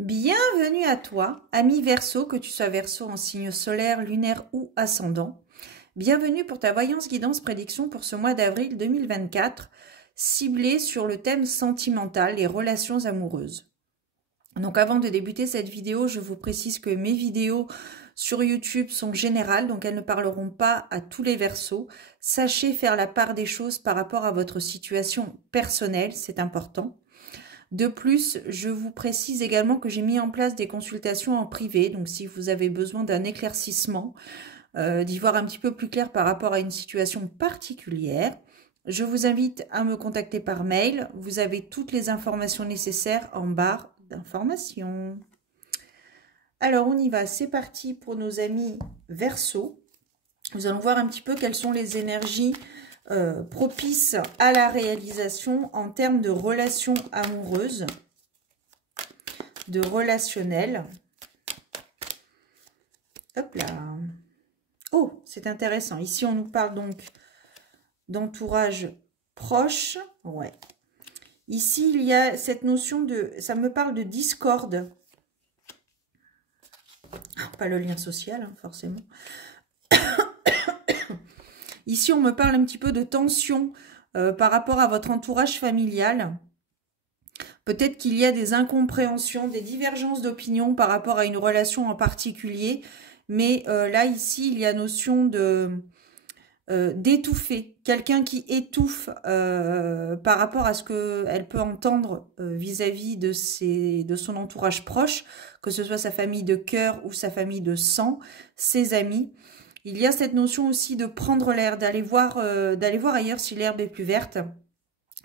Bienvenue à toi, ami Verseau, que tu sois Verseau en signe solaire, lunaire ou ascendant. Bienvenue pour ta voyance guidance prédiction pour ce mois d'avril 2024, ciblée sur le thème sentimental, les relations amoureuses. Donc avant de débuter cette vidéo, je vous précise que mes vidéos sur YouTube sont générales, donc elles ne parleront pas à tous les Verseaux. Sachez faire la part des choses par rapport à votre situation personnelle, c'est important. De plus, je vous précise également que j'ai mis en place des consultations en privé, donc si vous avez besoin d'un éclaircissement, d'y voir un petit peu plus clair par rapport à une situation particulière, je vous invite à me contacter par mail. Vous avez toutes les informations nécessaires en barre d'informations. Alors on y va, c'est parti pour nos amis Verseau. Nous allons voir un petit peu quelles sont les énergies propice à la réalisation en termes de relations amoureuses, de relationnel. Hop là. Oh, c'est intéressant. Ici, on nous parle donc d'entourage proche. Ouais. Ici, il y a cette notion de... Ça me parle de discorde. Pas le lien social, hein, forcément. Ici, on me parle un petit peu de tension par rapport à votre entourage familial. Peut-être qu'il y a des incompréhensions, des divergences d'opinion par rapport à une relation en particulier. Mais là, ici, il y a notion de d'étouffer. Quelqu'un qui étouffe par rapport à ce qu'elle peut entendre vis-à-vis de son entourage proche, que ce soit sa famille de cœur ou sa famille de sang, ses amis. Il y a cette notion aussi de prendre l'air, d'aller voir ailleurs si l'herbe est plus verte,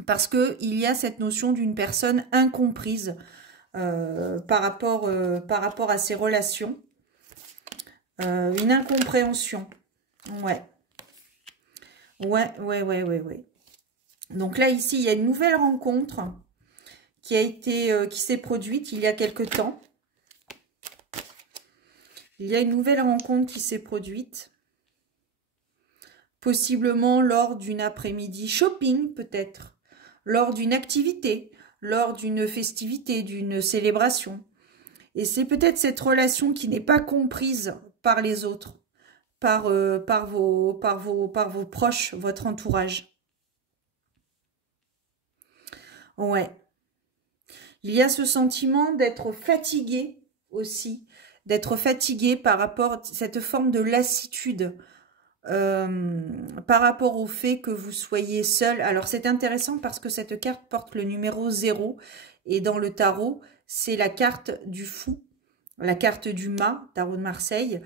parce que il y a cette notion d'une personne incomprise par rapport à ses relations, une incompréhension. Ouais. Donc là ici il y a une nouvelle rencontre qui s'est produite il y a quelque temps. Il y a une nouvelle rencontre qui s'est produite, possiblement lors d'une après-midi shopping, peut-être, lors d'une activité, lors d'une festivité, d'une célébration. Et c'est peut-être cette relation qui n'est pas comprise par les autres, par vos proches, votre entourage. Ouais. Il y a ce sentiment d'être fatigué aussi, d'être fatigué par rapport à cette forme de lassitude, par rapport au fait que vous soyez seul. Alors c'est intéressant parce que cette carte porte le numéro 0 et dans le tarot, c'est la carte du fou, la carte du mât, tarot de Marseille.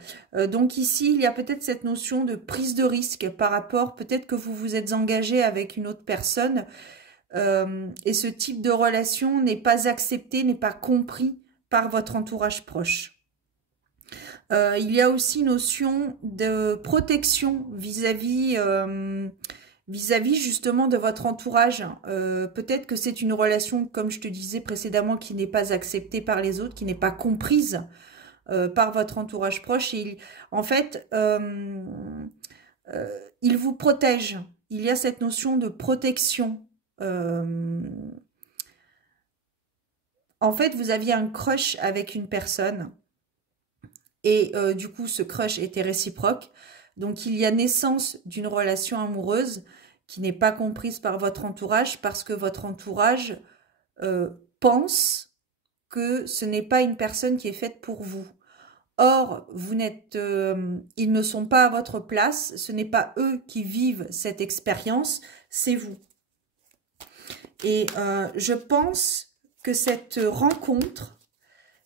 Donc ici, il y a peut-être cette notion de prise de risque par rapport, peut-être que vous vous êtes engagé avec une autre personne et ce type de relation n'est pas accepté, n'est pas compris par votre entourage proche. Il y a aussi notion de protection vis-à-vis justement de votre entourage. Peut-être que c'est une relation, comme je te disais précédemment, qui n'est pas acceptée par les autres, qui n'est pas comprise par votre entourage proche. Et en fait, il vous protège. Il y a cette notion de protection. En fait, vous aviez un crush avec une personne. Et du coup, ce crush était réciproque. Donc, il y a naissance d'une relation amoureuse qui n'est pas comprise par votre entourage parce que votre entourage pense que ce n'est pas une personne qui est faite pour vous. Or, ils ne sont pas à votre place. Ce n'est pas eux qui vivent cette expérience, c'est vous. Et je pense que cette rencontre,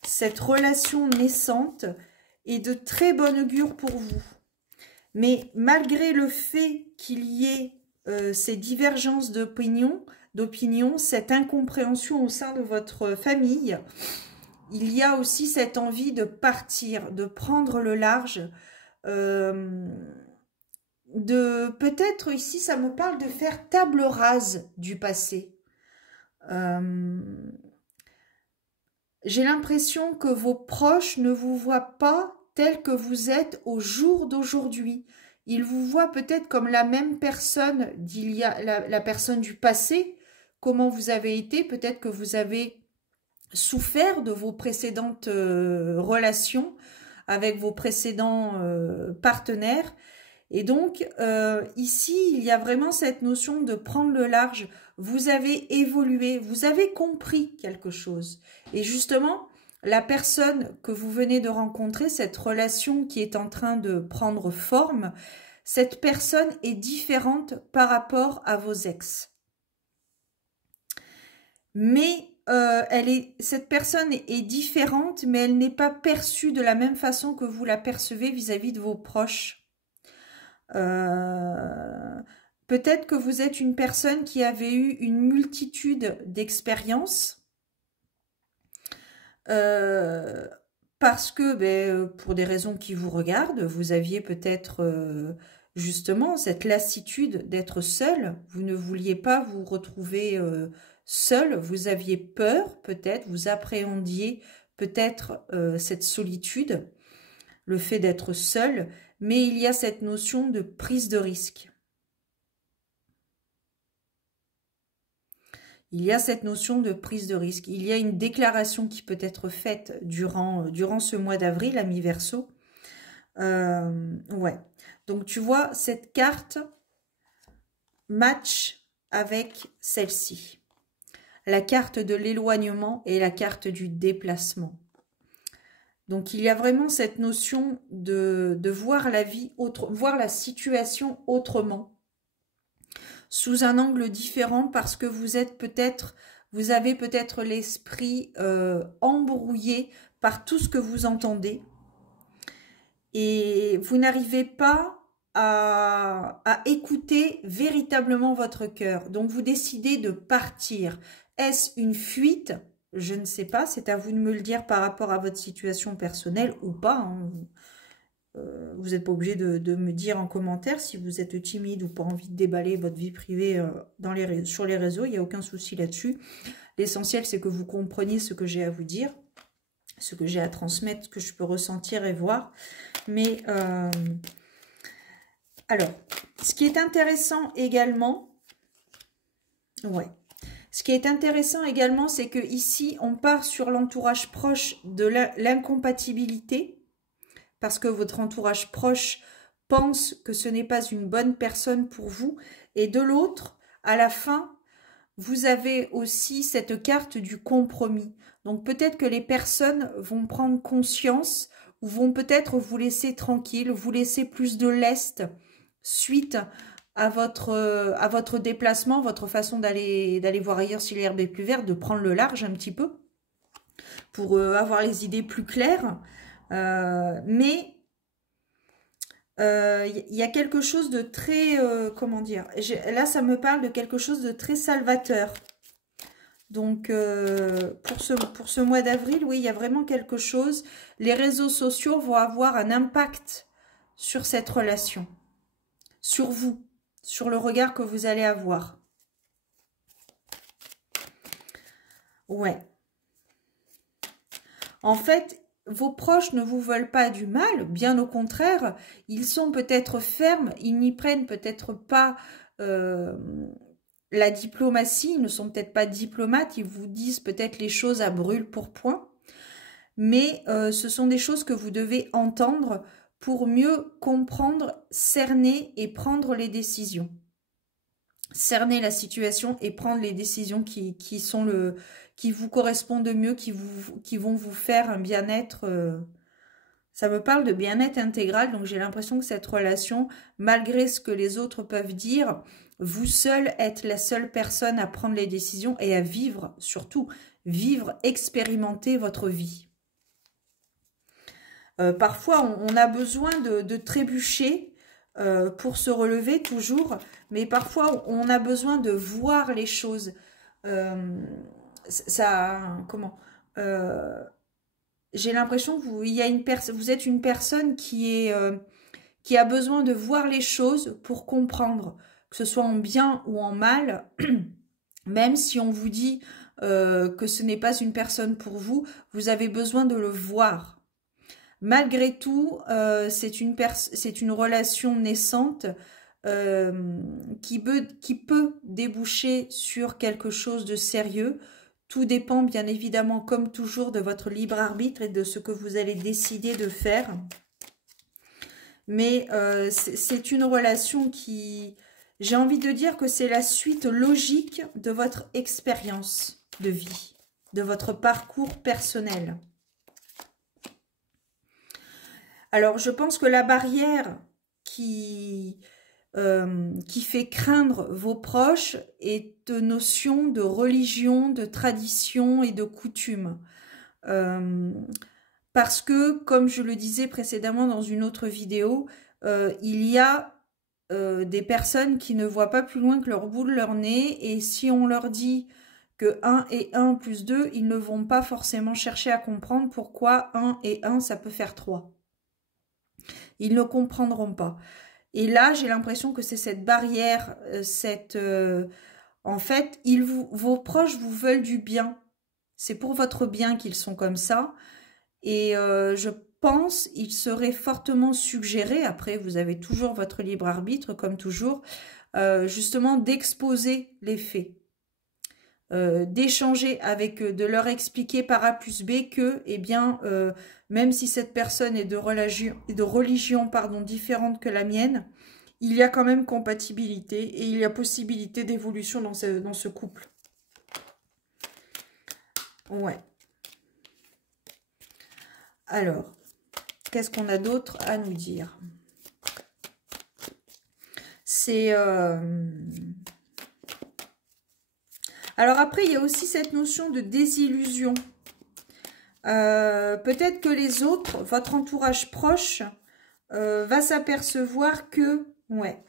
cette relation naissante, est de très bon augure pour vous. Mais malgré le fait qu'il y ait ces divergences d'opinion, cette incompréhension au sein de votre famille, il y a aussi cette envie de partir, de prendre le large, peut-être ici ça me parle de faire table rase du passé. J'ai l'impression que vos proches ne vous voient pas tel que vous êtes au jour d'aujourd'hui. Ils vous voient peut-être comme la même personne la personne du passé, comment vous avez été. Peut-être que vous avez souffert de vos précédentes relations avec vos précédents partenaires. Et donc, ici, il y a vraiment cette notion de prendre le large. Vous avez évolué, vous avez compris quelque chose. Et justement, la personne que vous venez de rencontrer, cette relation qui est en train de prendre forme, cette personne est différente par rapport à vos ex. Mais cette personne est différente, mais elle n'est pas perçue de la même façon que vous la percevez vis-à-vis de vos proches. Peut-être que vous êtes une personne qui avait eu une multitude d'expériences parce que, pour des raisons qui vous regardent, vous aviez peut-être justement cette lassitude d'être seul. Vous ne vouliez pas vous retrouver seul, vous aviez peur peut-être, vous appréhendiez peut-être cette solitude, le fait d'être seul, mais il y a cette notion de prise de risque. Il y a cette notion de prise de risque. Il y a une déclaration qui peut être faite durant ce mois d'avril, ami Verseau. Ouais. Donc tu vois, cette carte match avec celle-ci. La carte de l'éloignement et la carte du déplacement. Donc, il y a vraiment cette notion de voir la vie, voir la situation autrement, sous un angle différent, parce que vous avez peut-être l'esprit embrouillé par tout ce que vous entendez. Et vous n'arrivez pas à écouter véritablement votre cœur. Donc, vous décidez de partir. Est-ce une fuite? Je ne sais pas, c'est à vous de me le dire par rapport à votre situation personnelle ou pas. Hein. Vous n'êtes pas obligé de me dire en commentaire si vous êtes timide ou pas envie de déballer votre vie privée sur les réseaux. Il n'y a aucun souci là-dessus. L'essentiel, c'est que vous compreniez ce que j'ai à vous dire, ce que j'ai à transmettre, ce que je peux ressentir et voir. Mais, alors, ce qui est intéressant également, ouais. Ce qui est intéressant également, c'est que ici, on part sur l'entourage proche de l'incompatibilité, parce que votre entourage proche pense que ce n'est pas une bonne personne pour vous. Et de l'autre, à la fin, vous avez aussi cette carte du compromis. Donc peut-être que les personnes vont prendre conscience ou vont peut-être vous laisser tranquille, vous laisser plus de lest suite à votre déplacement, votre façon d'aller voir ailleurs si l'herbe est plus verte, de prendre le large un petit peu pour avoir les idées plus claires. Mais il y a quelque chose de très, comment dire, là ça me parle de quelque chose de très salvateur. Donc pour ce mois d'avril, oui, il y a vraiment quelque chose. Les réseaux sociaux vont avoir un impact sur cette relation, sur vous, sur le regard que vous allez avoir. Ouais. En fait, vos proches ne vous veulent pas du mal, bien au contraire, ils sont peut-être fermes, ils n'y prennent peut-être pas la diplomatie, ils ne sont peut-être pas diplomates, ils vous disent peut-être les choses à brûle-pourpoint, mais ce sont des choses que vous devez entendre pour mieux comprendre, cerner et prendre les décisions. Cerner la situation et prendre les décisions qui vous correspondent le mieux, qui vont vous faire un bien-être. Ça me parle de bien-être intégral, donc j'ai l'impression que cette relation, malgré ce que les autres peuvent dire, vous seul êtes la seule personne à prendre les décisions et à vivre, surtout, vivre, expérimenter votre vie. Parfois, on a besoin de trébucher pour se relever toujours, mais parfois, on a besoin de voir les choses. J'ai l'impression que vous êtes une personne qui a besoin de voir les choses pour comprendre, que ce soit en bien ou en mal, même si on vous dit que ce n'est pas une personne pour vous, vous avez besoin de le voir. Malgré tout, c'est une relation naissante qui peut déboucher sur quelque chose de sérieux, Tout dépend bien évidemment, comme toujours, de votre libre arbitre et de ce que vous allez décider de faire. Mais c'est une relation qui... J'ai envie de dire que c'est la suite logique de votre expérience de vie, de votre parcours personnel. Alors, je pense que la barrière qui fait craindre vos proches est une notion de religion, de tradition et de coutume. Parce que, comme je le disais précédemment dans une autre vidéo, il y a des personnes qui ne voient pas plus loin que leur bout de leur nez, et si on leur dit que 1 et 1 plus 2, ils ne vont pas forcément chercher à comprendre pourquoi 1 et 1, ça peut faire 3. Ils ne comprendront pas. Et là, j'ai l'impression que c'est cette barrière, en fait, vos proches vous veulent du bien. C'est pour votre bien qu'ils sont comme ça. Et je pense, il serait fortement suggéré, après vous avez toujours votre libre arbitre, comme toujours, justement d'exposer les faits. D'échanger avec eux, de leur expliquer par A plus B que, eh bien, même si cette personne est de religion pardon, différente que la mienne, il y a quand même compatibilité et il y a possibilité d'évolution dans ce couple. Ouais. Alors, qu'est-ce qu'on a d'autre à nous dire? C'est... Alors après, il y a aussi cette notion de désillusion. Peut-être que les autres, votre entourage proche, va s'apercevoir que... Ouais.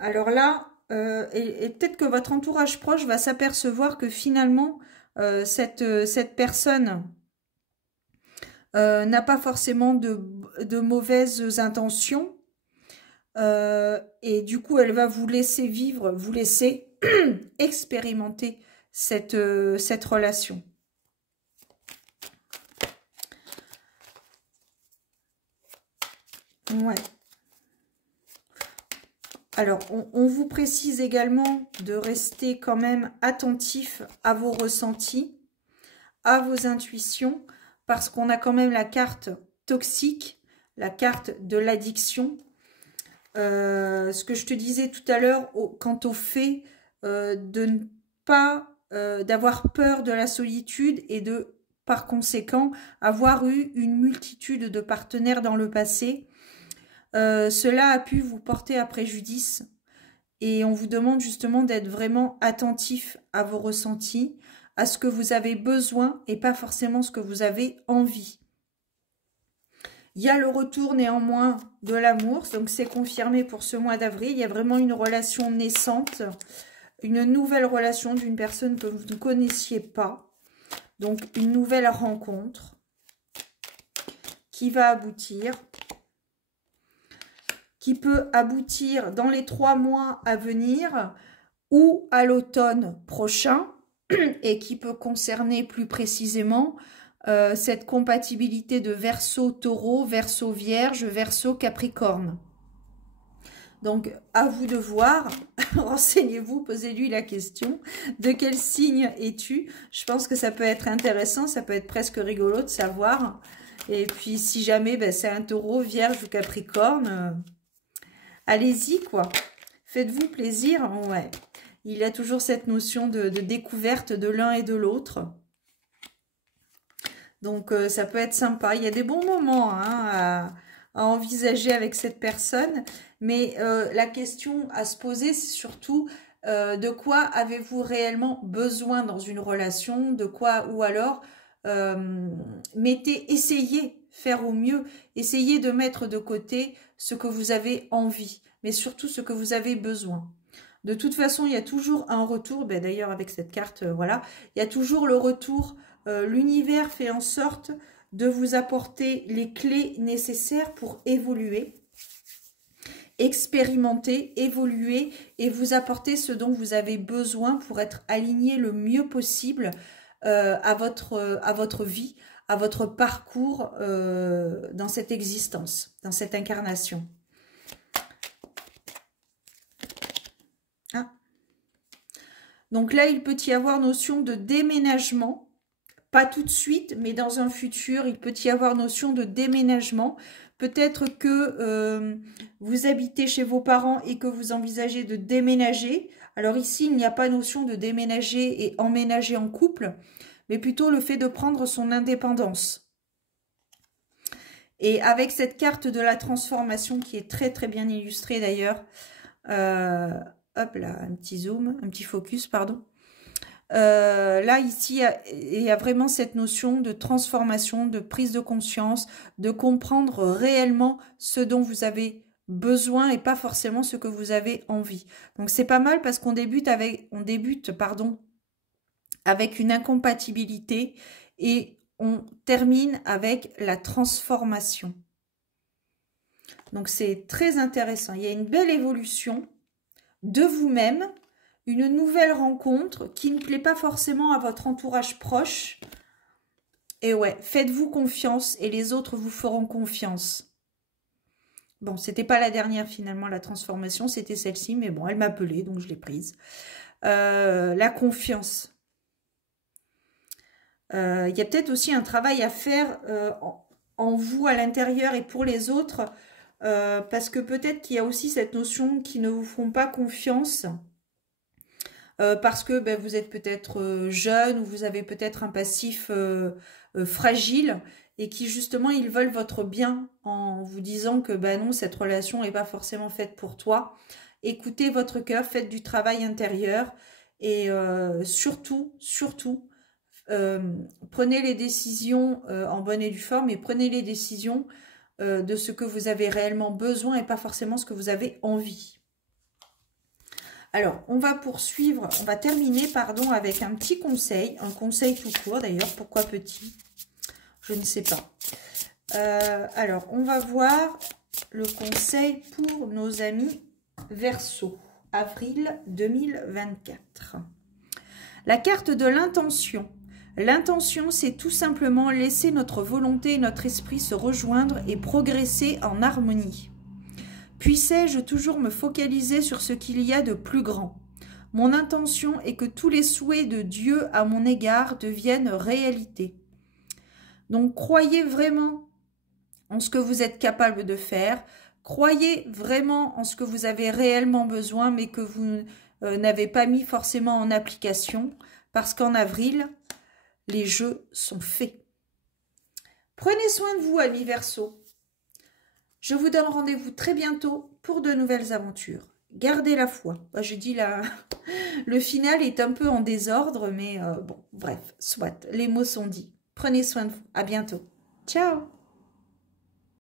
Alors là, et peut-être que votre entourage proche va s'apercevoir que finalement, cette personne n'a pas forcément de mauvaises intentions. Et du coup, elle va vous laisser vivre, vous laisser expérimenter cette relation. Ouais. Alors, on vous précise également de rester quand même attentif à vos ressentis, à vos intuitions, parce qu'on a quand même la carte toxique, la carte de l'addiction. Ce que je te disais tout à l'heure quant au fait de ne pas d'avoir peur de la solitude et de par conséquent avoir eu une multitude de partenaires dans le passé, cela a pu vous porter à préjudice et on vous demande justement d'être vraiment attentif à vos ressentis, à ce que vous avez besoin et pas forcément ce que vous avez envie. Il y a le retour néanmoins de l'amour, donc c'est confirmé pour ce mois d'avril. Il y a vraiment une relation naissante, une nouvelle relation d'une personne que vous ne connaissiez pas. Donc une nouvelle rencontre qui va aboutir, qui peut aboutir dans les 3 mois à venir ou à l'automne prochain et qui peut concerner plus précisément cette compatibilité de Verseau-Taureau, Verseau-Vierge, Verseau-Capricorne. Donc, à vous de voir, renseignez-vous, posez-lui la question, de quel signe es-tu? Je pense que ça peut être intéressant, ça peut être presque rigolo de savoir. Et puis, si jamais c'est un Taureau, Vierge ou Capricorne, allez-y, quoi. Faites-vous plaisir, ouais. Il y a toujours cette notion de découverte de l'un et de l'autre. Donc, ça peut être sympa. Il y a des bons moments hein, à envisager avec cette personne. Mais la question à se poser, c'est surtout de quoi avez-vous réellement besoin dans une relation? De quoi? Ou alors, essayez, faire au mieux. Essayez de mettre de côté ce que vous avez envie. Mais surtout ce que vous avez besoin. De toute façon, il y a toujours un retour. Ben, d'ailleurs, avec cette carte, voilà. Il y a toujours le retour. L'univers fait en sorte de vous apporter les clés nécessaires pour évoluer, expérimenter, évoluer et vous apporter ce dont vous avez besoin pour être aligné le mieux possible à votre vie, à votre parcours dans cette existence, dans cette incarnation. Donc là, il peut y avoir notion de déménagement. Pas tout de suite, mais dans un futur, il peut y avoir notion de déménagement. Peut-être que vous habitez chez vos parents et que vous envisagez de déménager. Alors ici, il n'y a pas notion de déménager et emménager en couple, mais plutôt le fait de prendre son indépendance. Et avec cette carte de la transformation qui est très très bien illustrée d'ailleurs, hop là, un petit zoom, un petit focus, pardon. Là, ici, il y a vraiment cette notion de transformation, de prise de conscience, de comprendre réellement ce dont vous avez besoin et pas forcément ce que vous avez envie. Donc, c'est pas mal parce qu'on débute avec une incompatibilité et on termine avec la transformation. Donc, c'est très intéressant. Il y a une belle évolution de vous-même, une nouvelle rencontre qui ne plaît pas forcément à votre entourage proche. Et ouais, faites-vous confiance et les autres vous feront confiance. Bon, c'était pas la dernière finalement, la transformation, c'était celle-ci, mais bon, elle m'appelait, donc je l'ai prise. La confiance. Il y a peut-être aussi un travail à faire en vous, à l'intérieur et pour les autres, parce que peut-être qu'il y a aussi cette notion qui ne vous font pas confiance. Parce que ben, vous êtes peut-être jeune ou vous avez peut-être un passif fragile et qui justement ils veulent votre bien en vous disant que ben non, cette relation n'est pas forcément faite pour toi. Écoutez votre cœur, faites du travail intérieur et surtout, prenez les décisions en bonne et due forme et prenez les décisions de ce que vous avez réellement besoin et pas forcément ce que vous avez envie. Alors, on va poursuivre, on va terminer, pardon, avec un petit conseil, un conseil tout court d'ailleurs, pourquoi petit? Je ne sais pas. Alors, on va voir le conseil pour nos amis Verseau, avril 2024. La carte de l'intention. L'intention, c'est tout simplement laisser notre volonté et notre esprit se rejoindre et progresser en harmonie. Puissais-je toujours me focaliser sur ce qu'il y a de plus grand? Mon intention est que tous les souhaits de Dieu à mon égard deviennent réalité. Donc, croyez vraiment en ce que vous êtes capable de faire. Croyez vraiment en ce que vous avez réellement besoin, mais que vous n'avez pas mis forcément en application, parce qu'en avril, les jeux sont faits. Prenez soin de vous, amis Verseau. Je vous donne rendez-vous très bientôt pour de nouvelles aventures. Gardez la foi. Je dis là, le final est un peu en désordre, mais bon, bref, soit, les mots sont dits. Prenez soin de vous. À bientôt. Ciao!